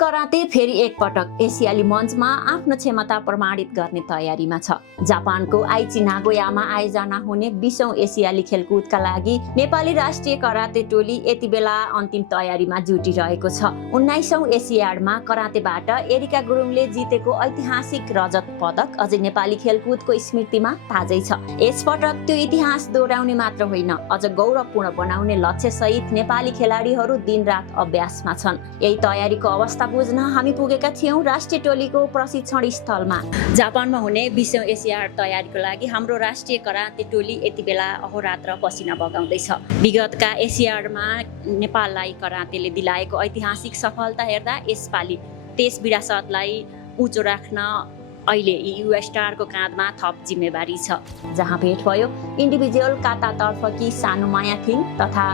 Karate फेरि एकपटक एसियाली मञ्चमा आफ्नो क्षमता प्रमाणित गर्ने तयारीमा छ। जापानको आइची नागोयामा आयोजना हुने 20औं एसियाली खेलकुदका लागि नेपाली राष्ट्रिय कराते टोली यति बेला अन्तिम तयारीमा जुटिरहेको छ। 19औं एसियाडमा करातेबाट एरिका गुरुङले जितेको ऐतिहासिक रजत पदक अझै नेपाली खेलकुदको स्मृतिमा ताजै छ। यसपटक त्यो इतिहास दोहोर्याउने मात्र होइन, अझ गौरवपूर्ण बनाउने लक्ष्यसहित नेपाली खेलाडीहरू दिनरात अभ्यासमा छन्। यही तयारीको अवस्था बुझ्न हामी पुगेका थियौं राष्ट्रिय टोलीको प्रशिक्षण स्थलमा। जापानमा हुने 20औं एसियाड तयारीको लागि हाम्रो राष्ट्रिय कराते टोली यति बेला अहोरात्र पसिना बगाउँदैछ। विगतका एसियाडमा नेपाललाई करातेले दिलाएको ऐतिहासिक सफलता हेर्दा यसपालि त्यस विरासतलाई उँचो राख्न अहिले युवा स्टारको काँधमा थप जिम्मेवारी छ। जहाँ भेट भयो इन्डिभिजुअल कातातर्फकी सानु माया थिङ तथा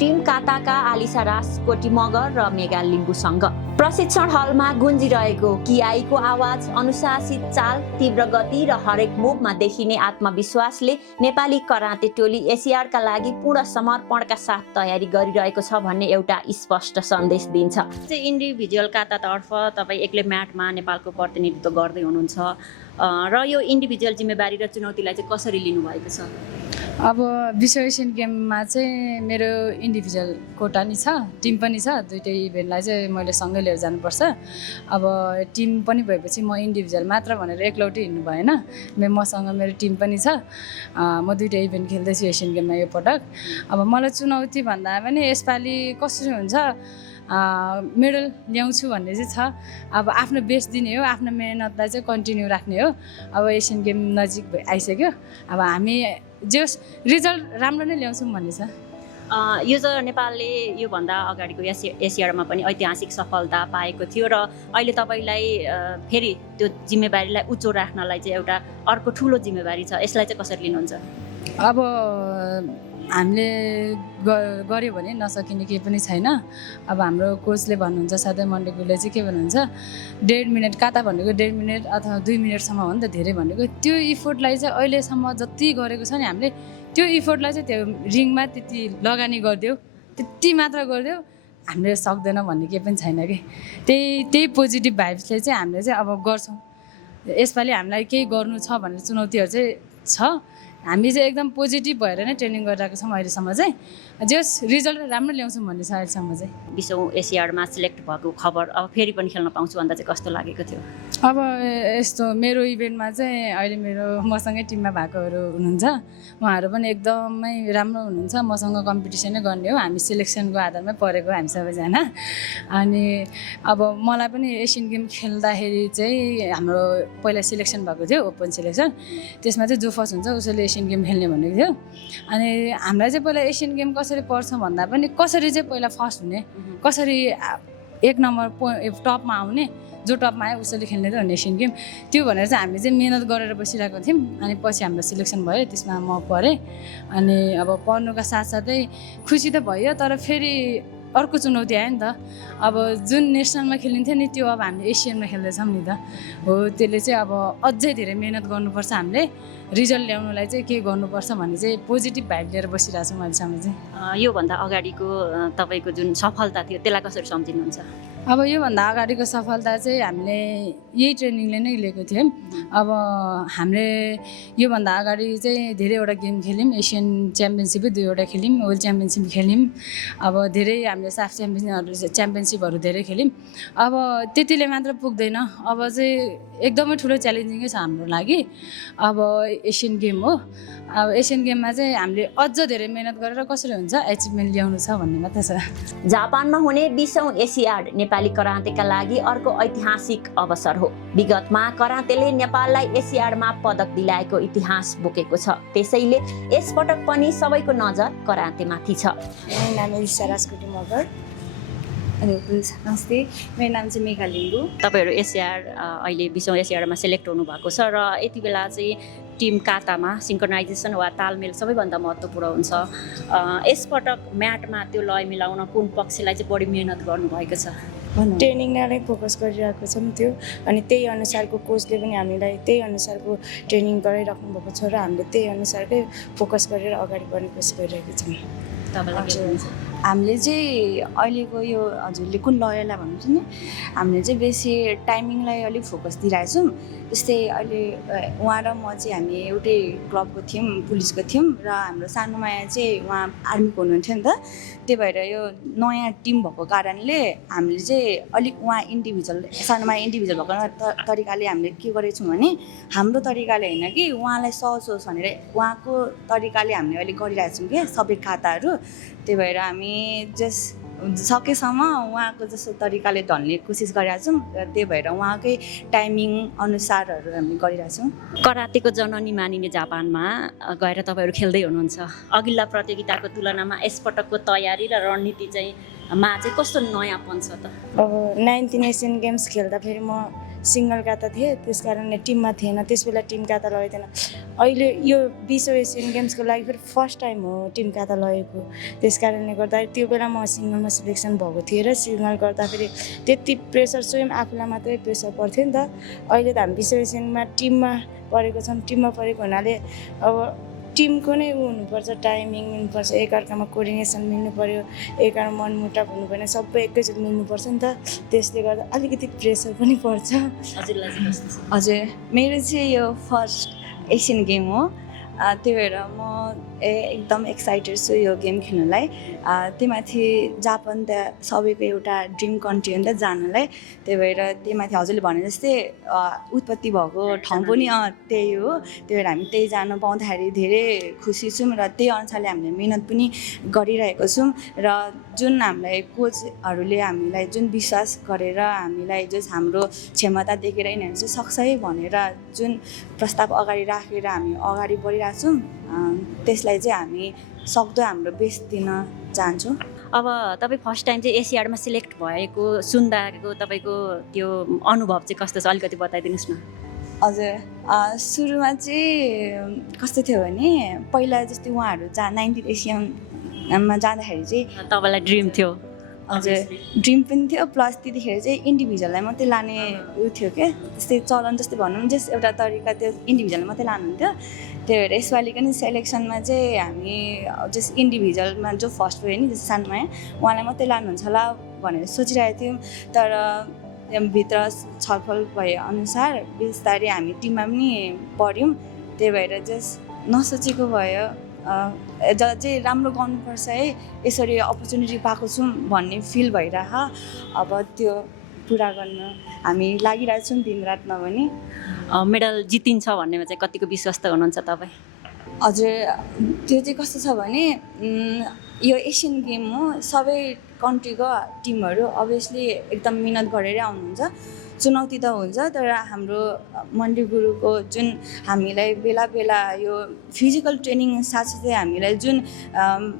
टिम काताका आलिसा राज कोटी मगर र मेगा लिम्बुसँग। प्रशिक्षण हलमा गुन्जिरहेको किआईको आवाज, अनुशासित चाल, तीव्र गति र हरेक मुभमा देखिने आत्मविश्वासले नेपाली कराते टोली एसियाडका लागि पूर्ण समर्पणका साथ तयारी गरिरहेको छ भन्ने एउटा स्पष्ट सन्देश दिन्छ। इन्डिभिजुअल कातातर्फ तपाईँ एक्लै म्याटमा नेपालको प्रतिनिधित्व गर्दै हुनुहुन्छ र यो इन्डिभिजुअल जिम्मेवारी र चुनौतीलाई चाहिँ कसरी लिनुभएको छ? अब विश्व एसियन गेममा चाहिँ मेरो इन्डिभिजुअल कोटा नि छ, टिम पनि छ। दुईटै इभेन्टलाई चाहिँ मैले सँगै लिएर जानुपर्छ। अब टिम पनि भएपछि म इन्डिभिजुअल मात्र भनेर एकलौटी हिँड्नु भएन। मसँग मेरो टिम पनि छ। म दुईटै इभेन्ट खेल्दैछु एसियन गेममा यो पटक। अब मलाई चुनौती भन्दा पनि यसपालि कसरी हुन्छ मेडल ल्याउँछु भन्ने चाहिँ छ। अब आफ्नो बेस्ट दिने हो, आफ्नो मेहनतलाई चाहिँ कन्टिन्यू राख्ने हो। अब एसियन गेम नजिक आइसक्यो। अब हामी जस रिजल्ट राम्रो नै ल्याउँछौँ भन्ने छ। यो चाहिँ नेपालले योभन्दा अगाडिको एसियाडमा पनि ऐतिहासिक सफलता पाएको थियो र अहिले तपाईँलाई फेरि त्यो जिम्मेवारीलाई उच्च राख्नलाई चाहिँ एउटा अर्को ठुलो जिम्मेवारी छ। यसलाई चाहिँ कसरी लिनुहुन्छ? अब हामीले गऱ्यो भने नसकिने केही पनि छैन। अब हाम्रो कोचले भन्नुहुन्छ, साथै मण्डीकुले चाहिँ के भन्नुहुन्छ, 1.5 मिनट काता भनेको 1.5 मिनट अथवा 2 मिनटसम्म हो नि त धेरै भनेको। त्यो इफोर्टलाई चाहिँ अहिलेसम्म जति गरेको छ नि हामीले, त्यो इफोर्टलाई चाहिँ त्यो रिङमा त्यति लगानी गरिदेऊ, त्यति मात्र गरिदेऊ, हामीले सक्दैन भन्ने केही पनि छैन कि। त्यही पोजिटिभ भाइब्सले चाहिँ हामीले चाहिँ अब गर्छौँ। यसपालि हामीलाई केही गर्नु छ भन्ने चुनौतीहरू चाहिँ छ। हामी चाहिँ एकदम पोजिटिभ भएर नै ट्रेनिङ गरिरहेको छौँ अहिलेसम्म चाहिँ। जस रिजल्ट राम्रो ल्याउँछौँ भन्ने छ अहिलेसम्म चाहिँ। 20औं एसियाडमा सिलेक्ट भएको खबर अब फेरि पनि खेल्न पाउँछु भन्दा चाहिँ कस्तो लागेको थियो? अब यस्तो मेरो इभेन्टमा चाहिँ अहिले मेरो मसँगै टिममा भएकोहरू हुनुहुन्छ। उहाँहरू पनि एकदमै राम्रो हुनुहुन्छ। मसँग कम्पिटिसनै गर्ने हो। हामी सिलेक्सनको आधारमै परेको हामी सबैजना। अनि अब मलाई पनि एसियन गेम खेल्दाखेरि चाहिँ हाम्रो पहिला सिलेक्सन भएको थियो, ओपन सिलेक्सन। त्यसमा चाहिँ जो फर्स्ट हुन्छ उसैले एसियन गेम खेल्ने भनेको थियो। अनि हामीलाई चाहिँ पहिला एसियन गेम कसरी पर्छ भन्दा पनि कसरी चाहिँ पहिला फर्स्ट हुने, कसरी 1 नम्बर टपमा आउने, जो टपमा आयो उसैले खेल्ने त हुने एसियन गेम। त्यो भनेर चाहिँ हामी चाहिँ मिहिनेत गरेर बसिरहेको थियौँ। अनि पछि हाम्रो सिलेक्सन भयो, त्यसमा म परेँ। अनि अब पढ्नुका साथसाथै खुसी त भयो, तर फेरि अर्को चुनौती आयो नि त। अब जुन नेसनलमा खेलिन्थ्यो नि त्यो अब हामीले एसियनमा खेल्दैछौँ नि त। हो, त्यसले चाहिँ अब अझै धेरै मिहिनेत गर्नुपर्छ। हामीले रिजल्ट ल्याउनुलाई चाहिँ के गर्नुपर्छ भन्ने चाहिँ पोजिटिभ भाइब लिएर बसिरहेको छौँ अहिलेसम्म चाहिँ। योभन्दा अगाडिको तपाईँको जुन सफलता थियो त्यसलाई कसरी सम्झिनुहुन्छ? अब योभन्दा अगाडिको सफलता चाहिँ हामीले यही ट्रेनिङले नै लिएको थियौँ। अब हामीले योभन्दा अगाडि चाहिँ धेरैवटा गेम खेल्यौँ। एसियन च्याम्पियनसिपै 2वटा खेल्यौँ, वर्ल्ड च्याम्पियनसिप खेल्यौँ। अब धेरै हामीले साफ च्याम्पियनसिपहरू धेरै खेल्यौँ। अब त्यतिले मात्र पुग्दैन। अब चाहिँ एकदमै ठुलो च्यालेन्जिङै छ हाम्रो लागि। अब एसियन गेम हो। अब एसियन गेममा चाहिँ हामीले अझ धेरै मेहनत गरेर कसरी हुन्छ एचिभमेन्ट ल्याउनु छ भन्ने मात्र छ। जापानमा हुने 20औं एसियाड नेपाली करातेका लागि अर्को ऐतिहासिक अवसर हो। विगतमा करातेले नेपाललाई एसियाडमा पदक दिलाएको इतिहास बोकेको छ। त्यसैले यसपटक पनि सबैको नजर करातेमाथि छ। मेरो नाम आलिसा राज कोटी मगर। नमस्ते, मेरो नाम चाहिँ मेगा लिम्बू। तपाईँहरू एसियाड अहिले 20औं एसियाडमा सेलेक्ट हुनुभएको छ र यति बेला चाहिँ टिम कातामा सिङ्क्रोनाइजेसन वा तालमेल सबैभन्दा महत्त्वपूर्ण हुन्छ। यसपटक म्याटमा त्यो लय मिलाउन कुन पक्षलाई चाहिँ बढी मेहनत गर्नुभएको छ? ट्रेनिङलाई फोकस गरिरहेको छौँ त्यो। अनि त्यही अनुसारको कोचले पनि हामीलाई त्यही अनुसारको ट्रेनिङ गराइराख्नु भएको छ र हामीले त्यही अनुसारकै फोकस गरेर अगाडि बढ्ने कोसिस गरिरहेको छौँ। तपाईँलाई हामीले चाहिँ अहिलेको यो हजुरले कुन लयलाई भन्नुहुन्छ नि हामीले चाहिँ बेसी टाइमिङलाई अलिक फोकस दिइरहेको छौँ। जस्तै अहिले उहाँ र म चाहिँ हामी एउटै क्लबको थियौँ, पुलिसको थियौँ र हाम्रो सानोमाया चाहिँ उहाँ आर्मीको हुनुहुन्थ्यो नि त। त्यही भएर यो नयाँ टिम भएको कारणले हामीले चाहिँ अलिक उहाँ इन्डिभिजुअल सानोमाया इन्डिभिजुअल भएको तरिकाले हामीले के गरेको छौँ भने हाम्रो तरिकाले होइन कि उहाँलाई सहज होस् भनेर उहाँको तरिकाले हामीले अहिले गरिरहेको छौँ कि सबै खाताहरू। त्यही भएर हामी जस्ट सकेसम्म उहाँको जस्तो तरिकाले ढल्ने कोसिस गरिरहेको छौँ र त्यही भएर उहाँकै टाइमिङ अनुसारहरू हामी गरिरहेछौँ। करातेको जननी मानिने जापानमा गएर तपाईँहरू खेल्दै हुनुहुन्छ। अघिल्ला प्रतियोगिताको तुलनामा यसपटकको तयारी र रणनीति चाहिँ कस्तो नयाँपन छ त? अब 19 एसियन गेम्स खेल्दाखेरि म सिङ्गल काता थिएँ, त्यस कारणले टिममा थिएन। त्यस बेला टिम काता लगेको थिएन। अहिले यो 20औँ एसियन गेम्सको लागि फेरि फर्स्ट टाइम हो टिम काता लगेको। त्यस कारणले गर्दा त्यो बेला म सिङ्गलमा सिलेक्सन भएको थिएँ र सिङ्गल गर्दाखेरि त्यति प्रेसर स्वयं आफूलाई मात्रै प्रेसर पर्थ्यो नि त। अहिले त हामी 20औँ एसियनमा टिममा परेको छौँ। टिममा परेको हुनाले अब टिमको नै हुनुपर्छ, टाइमिङ मिल्नुपर्छ, एकअर्कामा कोअर्डिनेसन मिल्नु पऱ्यो, एकअर्का मनमुटाव हुनु भएन, सबै एकैचोटि मिल्नुपर्छ नि त। त्यसले गर्दा अलिकति प्रेसर पनि पर्छ। हजुर मेरो चाहिँ यो फर्स्ट एसियन गेम हो। त्यही भएर म एकदम एक्साइटेड छु यो गेम खेल्नुलाई। त्यहीमाथि जापान त सबैको एउटा ड्रिम कन्ट्री हो नि त जानलाई। त्यही भएर त्यहीमाथि हजुरले भने जस्तै उत्पत्ति भएको ठाउँ पनि त्यही हो। त्यही भएर हामी त्यही जान पाउँदाखेरि धेरै खुसी छौँ र त्यही अनुसारले हामीले मिहिनेत पनि गरिरहेको छौँ। र जुन हामीलाई कोचहरूले हामीलाई जुन विश्वास गरेर हामीलाई जस हाम्रो क्षमता देखेर यिनीहरू चाहिँ सक्छ है भनेर जुन प्रस्ताव अगाडि राखेर हामी अगाडि बढिरहेको छौँ, त्यसलाई चाहिँ हामी सक्दो हाम्रो बेस्ट दिन चाहन्छौँ। अब तपाईँ फर्स्ट टाइम चाहिँ एसियाडमा सिलेक्ट भएको सुन्दाको तपाईँको त्यो अनुभव चाहिँ कस्तो छ अलिकति बताइदिनुहोस् न। हजुर सुरुमा चाहिँ कस्तो थियो भने पहिला जस्तै उहाँहरू 19 एसियनमा जाँदाखेरि चाहिँ तपाईँलाई ड्रिम थियो? हजुर ड्रिम पनि थियो, प्लस त्यतिखेर चाहिँ इन्डिभिजुअललाई मात्रै लाने उयो थियो क्या। त्यस्तै चलन जस्तै भनौँ जस एउटा तरिका त्यो इन्डिभिजुअल मात्रै लानुहुन्थ्यो। त्यही भएर यसपालि पनि सेलेक्सनमा चाहिँ हामी जस इन्डिभिजुअलमा जो फर्स्ट भयो नि जस्तो सानोमा उहाँलाई मात्रै लानुहुन्छ होला भनेर सोचिरहेको थियौँ। तर भित्र छलफल भए अनुसार बिस्तारै हामी टिममा पनि पढ्यौँ। त्यही भएर जस्ट नसोचेको भयो चाहिँ राम्रो गर्नुपर्छ है, यसरी अपर्च्युनिटी पाएको छौँ भन्ने फिल भइरह। अब त्यो पुरा गर्न हामी लागिरहेछौँ दिनरात नभनी। मेडल जितिन्छ भन्नेमा चाहिँ कतिको विश्वस्त हुनुहुन्छ तपाईँ? हजुर त्यो चाहिँ कस्तो छ भने यो एसियन गेम हो, सबै कन्ट्रीको टिमहरू अभियसली एकदम मिहिनेत गरेरै आउनुहुन्छ। चुनौती त हुन्छ, तर हाम्रो मन्डी गुरुको जुन हामीलाई बेला बेला यो फिजिकल ट्रेनिङ साथसाथै हामीलाई जुन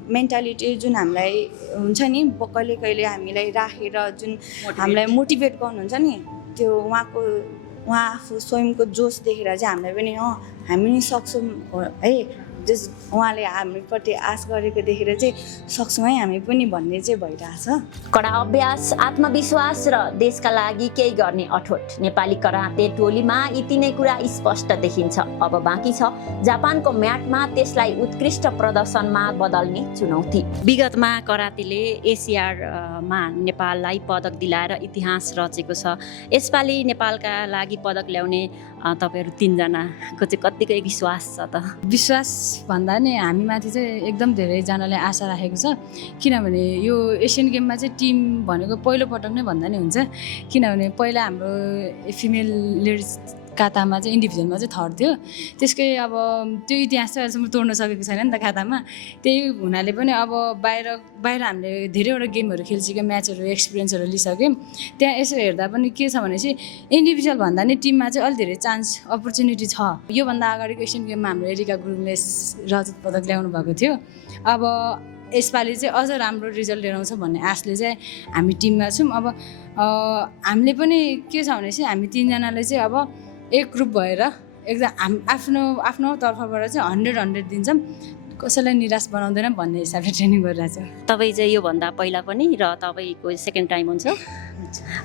मेन्टालिटी जुन हामीलाई हुन्छ नि कहिले कहिले हामीलाई राखेर जुन हामीलाई मोटिभेट गर्नुहुन्छ नि, त्यो उहाँ आफू स्वयंको जोस देखेर चाहिँ हामीलाई पनि हामी नि सक्छौँ है, जस उहाँले हामीप्रति आश गरेको देखेर चाहिँ सक्छौँ है हामी पनि भन्ने चाहिँ भइरहेछ। कडा अभ्यास, आत्मविश्वास र देशका लागि केही गर्ने अठोट नेपाली कराते टोलीमा यी तीनै कुरा स्पष्ट देखिन्छ। अब बाँकी छ जापानको म्याटमा त्यसलाई उत्कृष्ट प्रदर्शनमा बदल्ने चुनौती। विगतमा करातेले एसियाडमा नेपाललाई पदक दिलाएर इतिहास रचेको छ। यसपालि नेपालका लागि पदक ल्याउने तपाईँहरू तीनजनाको चाहिँ कतिको विश्वास छ त? विश्वास भन्दा नि हामीमाथि चाहिँ एकदम धेरैजनाले आशा राखेको छ। किनभने यो एसियन गेममा चाहिँ टिम भनेको पहिलोपटक नै भन्दा नि हुन्छ। किनभने पहिला हाम्रो फिमेल लेडिज कातामा चाहिँ इन्डिभिजुअलमा चाहिँ थर्ड थियो। त्यसकै अब त्यो इतिहास चाहिँ अहिलेसम्म तोड्न सकेको छैन नि त खातामा। त्यही हुनाले पनि अब बाहिर हामीले धेरैवटा गेमहरू खेलिसक्यौँ, म्याचहरू एक्सपिरियन्सहरू लिइसक्यौँ। त्यहाँ यसो हेर्दा पनि के छ भने चाहिँ इन्डिभिजुअल भन्दा नि टिममा चाहिँ अलिक धेरै चान्स अपर्च्युनिटी छ। योभन्दा अगाडिको एसियन गेममा हाम्रो एरिका गुरुङले रजत पदक ल्याउनु भएको थियो। अब यसपालि चाहिँ अझ राम्रो रिजल्ट लिएर आउँछ भन्ने आशले चाहिँ हामी टिममा छौँ। अब हामीले पनि के छ भने चाहिँ हामी तीनजनाले चाहिँ अब एक ग्रुप भएर एकदम आफ्नो तर्फबाट चाहिँ 100 दिन्छौँ, कसैलाई निराश बनाउँदैन भन्ने हिसाबले ट्रेनिङ गरिरहेको छ। तपाईँ चाहिँ योभन्दा पहिला पनि र तपाईँको सेकेन्ड टाइम हुन्छ?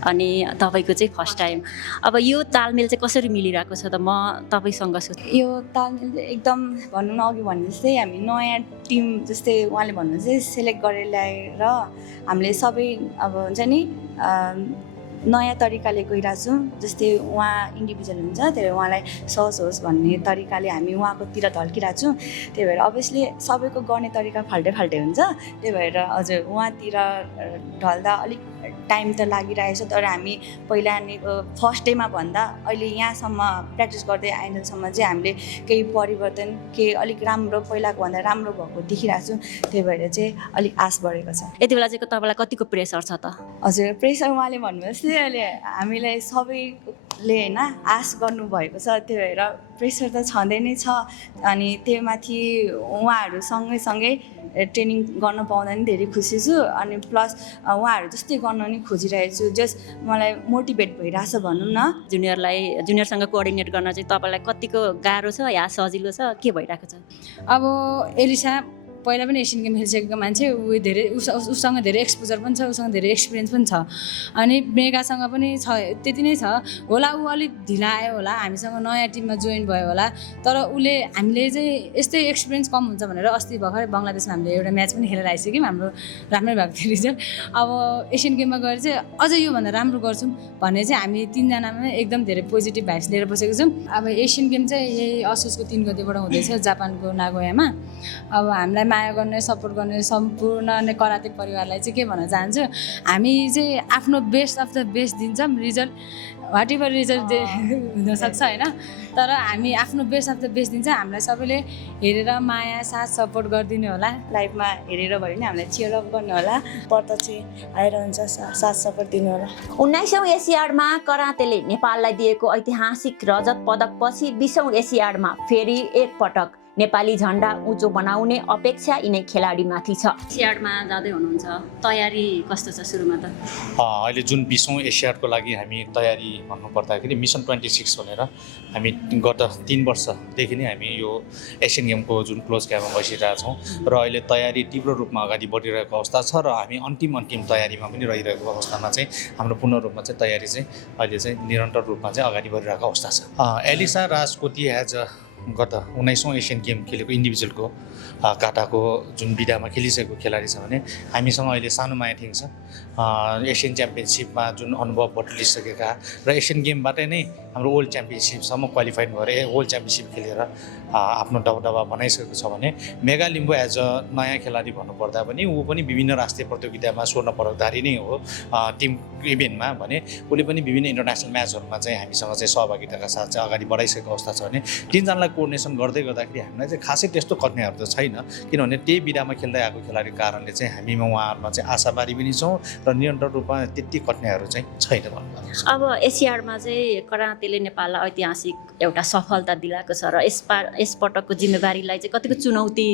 अनि तपाईँको चाहिँ फर्स्ट टाइम। अब यो तालमेल चाहिँ कसरी मिलिरहेको छ त, म तपाईँसँग छु। यो तालमेल चाहिँ एकदम भनौँ न अघि भने जस्तै हामी नयाँ टिम जस्तै उहाँले भन्नु चाहिँ सेलेक्ट गरेर ल्याएर हामीले सबै अब हुन्छ नि नयाँ तरिकाले गइरहेको छौँ। जस्तै उहाँ इन्डिभिजुअल हुन्छ, त्यही भएर उहाँलाई सहज होस् भन्ने तरिकाले हामी उहाँकोतिर ढल्किरहेको छौँ। त्यही भएर अभियसली सबैको गर्ने तरिका फाल्टै फाल्टै हुन्छ, त्यही भएर हजुर उहाँतिर ढल्दा अलिक टाइम त लागिरहेछ। तर हामी पहिला नै फर्स्ट डेमा भन्दा अहिले यहाँसम्म प्र्याक्टिस गर्दै आइन्जेलसम्म चाहिँ हामीले केही परिवर्तन केही अलिक राम्रो पहिलाको भन्दा राम्रो भएको देखिरहेको छौँ। त्यही भएर चाहिँ अलिक आश बढेको छ। यति बेला चाहिँ तपाईँलाई कतिको प्रेसर छ त? हजुर प्रेसर उहाँले भन्नुहोस् नि अहिले हामीलाई सबैले होइन आश गर्नुभएको छ, त्यही भएर प्रेसर त छँदै नै छ। अनि त्यो माथि उहाँहरू सँगै ट्रेनिङ गर्न पाउँदा नि धेरै खुसी छु। अनि प्लस उहाँहरू जस्तै गर्न नि खोजिरहेको छु, जस मलाई मोटिभेट भइरहेछ भनौँ न। जुनियरसँग कोअर्डिनेट गर्न चाहिँ तपाईँलाई कतिको गाह्रो छ या सजिलो छ, के भइरहेको छ? अब एलिसा पहिला पनि एसियन गेम खेलिसकेको मान्छे, ऊ धेरै उसँग धेरै एक्सपोजर पनि छ, उसँग धेरै एक्सपिरियन्स पनि छ। अनि मेगासँग पनि छ, त्यति नै छ होला। ऊ अलिक ढिला आयो होला, हामीसँग नयाँ टिममा जोइन भयो होला। तर हामीले चाहिँ यस्तै एक्सपिरियन्स कम हुन्छ भनेर अस्ति भर्खरै बङ्गलादेशमा हामीले एउटा म्याच पनि खेलेर आइसक्यौँ, हाम्रो राम्रै भएको थियो रिजल्ट। अब एसियन गेममा गएर चाहिँ अझै योभन्दा राम्रो गर्छौँ भन्ने चाहिँ हामी तिनजनामा एकदम धेरै पोजिटिभ भाइब्स लिएर बसेको छौँ। अब एसियन गेम चाहिँ यही असोजको 3 गतेबाट हुँदैछ जापानको नागोयामा। अब हामीलाई माया गर्ने सपोर्ट गर्ने सम्पूर्ण कराते परिवारलाई चाहिँ के भन्न चाहन्छु, हामी चाहिँ आफ्नो बेस्ट अफ द बेस्ट दिन्छौँ। रिजल्ट वाट एभर रिजल्ट हुनसक्छ होइन, तर हामी आफ्नो बेस्ट अफ द बेस्ट दिन्छ। हामीलाई सबैले हेरेर माया साथ सपोर्ट गरिदिनु होला। लाइफमा हेरेर भयो भने हामीलाई चियर अप गर्नु होला, पर्दा चाहिँ आएर हुन्छ साथ सपोर्ट दिनु होला। 19औं एसियाडमा करातेले नेपाललाई दिएको ऐतिहासिक रजत पदकपछि 20औं एसियाडमा फेरि एक पटक नेपाली झन्डा उँचो बनाउने अपेक्षा यिनै खेलाडीमाथि छ। एसियाडमा जाँदै हुनुहुन्छ, तयारी कस्तो छ सुरुमा त? अहिले जुन 20औं एसियाडको लागि हामी तयारी भन्नुपर्दाखेरि मिसन 26 भनेर हामी गत 3 वर्षदेखि नै हामी यो एसियन गेमको जुन क्लोज क्याम्पमा बसिरहेका छौँ र अहिले तयारी तीव्र रूपमा अगाडि बढिरहेको अवस्था छ र हामी अन्तिम तयारीमा पनि रहिरहेको अवस्थामा चाहिँ हाम्रो पूर्ण रूपमा चाहिँ तयारी चाहिँ अहिले चाहिँ निरन्तर रूपमा चाहिँ अगाडि बढिरहेको अवस्था छ। एलिसा राजकोटी एज गत 19औं एसियन गेम खेलेको इन्डिभिजुअलको काटाको जुन विधामा खेलिसकेको खेलाडी छ भने हामीसँग अहिले सानो मायाथिङ छ। एसियन च्याम्पियनसिपमा जुन अनुभव बटुलिसकेका र एसियन गेमबाटै नै हाम्रो वर्ल्ड च्याम्पियनसिपसम्म क्वालिफाइड भएर वर्ल्ड च्याम्पियनसिप खेलेर आफ्नो दबदबा बनाइसकेको छ भने मेगा लिम्बू एज अ नयाँ खेलाडी भन्नुपर्दा पनि ऊ पनि विभिन्न राष्ट्रिय प्रतियोगितामा स्वर्ण पदकधारी नै हो। टिम इभेन्टमा भने उसले पनि विभिन्न इन्टरनेसनल म्याचहरूमा चाहिँ हामीसँग चाहिँ सहभागिताका साथ चाहिँ अगाडि बढाइसकेको अवस्था छ भने तिनजनालाई कोअर्डिनेसन गर्दै गर्दाखेरि हामीलाई चाहिँ खासै त्यस्तो कठिनाइहरू त छैन, किनभने त्यही विधामा खेल्दै आएको खेलाडीको कारणले चाहिँ हामीमा उहाँहरूमा चाहिँ आशावादी पनि छौँ र निरन्तर रूपमा त्यति कठिनाइहरू चाहिँ छैन भन्नुपर्छ। अब एसियाडमा चाहिँ करातेले नेपाललाई ऐतिहासिक एउटा सफलता दिलाएको छ र यसपटकको जिम्मेवारीलाई चाहिँ कतिको चुनौती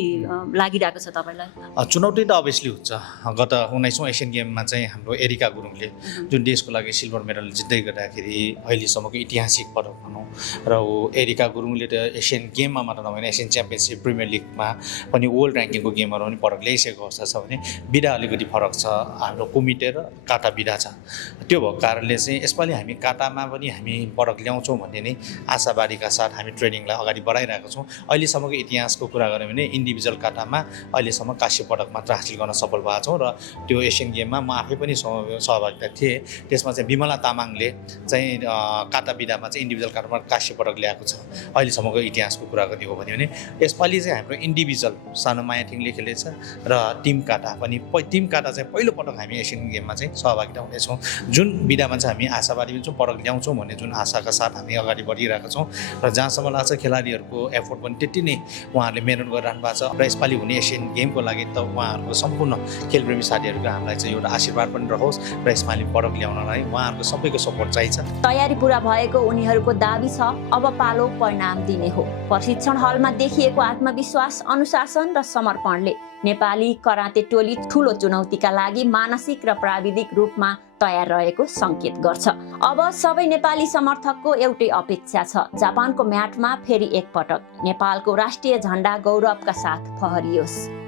लागिरहेको छ तपाईँलाई? चुनौती त अभियसली हुन्छ। गत 19औं एसियन गेममा चाहिँ हाम्रो एरिका गुरुङले जुन देशको लागि सिल्भर मेडल जित्दै गर्दाखेरि अहिलेसम्मको ऐतिहासिक पदक भनौँ र ऊ एरिका गुरुङले त एसियन गेममा मात्र नभए एसियन च्याम्पियनसिप प्रिमियर लिगमा पनि वर्ल्ड ऱ्याङ्किङको गेमहरू पनि पदक ल्याइसकेको अवस्था छ भने विधा अलिकति फरक छ। हाम्रो कुमिटे र काटा विधा छ, त्यो भएको कारणले चाहिँ यसपालि हामी काटामा पनि हामी पदक ल्याउँछौँ भन्ने नै आशावादीका साथ हामी ट्रेनिङलाई अगाडि बढाइरहेको छौँ। अहिलेसम्मको इतिहासको कुरा गऱ्यो भने इन्डिभिजुअल काटामा अहिलेसम्म काँस्य पदक मात्र हासिल गर्न सफल भएको छौँ र त्यो एसियन गेममा म आफै पनि सहभागिता थिएँ। त्यसमा चाहिँ विमला तामाङले चाहिँ काटा विधामा चाहिँ इन्डिभिजुअल काटामा काँस्य पदक ल्याएको छ। अहिलेसम्मको इतिहासको कुरा गर्ने हो भने यसपालि चाहिँ हाम्रो इन्डिभिजुअल सानो मायाथिङले खेलेछ र टिम काटा पनि टिम काटा चाहिँ पहिलो पटक हामी एसियन गेममा चाहिँ सहभागिता हुनेछौँ। जुन विधामा चाहिँ हामी आशावादी पनि छौँ, पदक ल्याउँछौँ भन्ने जुन आशाका साथ हामी अगाडि बढिरहेका छौँ र जहाँसम्म लाग्छ खेलाडीहरूको एफोर्ट पनि त्यति नै उहाँहरूले मेहनत गरिरहनु भएको छ र यसपालि हुने एसियन गेमको लागि त उहाँहरूको सम्पूर्ण खेलप्रेमी साथीहरूको हामीलाई चाहिँ एउटा आशीर्वाद पनि रहोस् र यसपालि पदक ल्याउनलाई उहाँहरूको सबैको सपोर्ट चाहिन्छ। तयारी पुरा भएको उनीहरूको दाबी छ, अब पालो परिणाम दिने हो। प्रशिक्षण हलमा देखिएको आत्मविश्वास, अनुशासन र समर्पणले नेपाली कराते टोली ठुलो चुनौतीका लागि मानसिक र प्राविधिक रूपमा तयार रहेको संकेत गर्छ। अब सबै नेपाली समर्थकको एउटै अपेक्षा छ, जापानको म्याटमा फेरि एक पटक नेपालको राष्ट्रिय झण्डा गौरवका साथ फहरियोस्।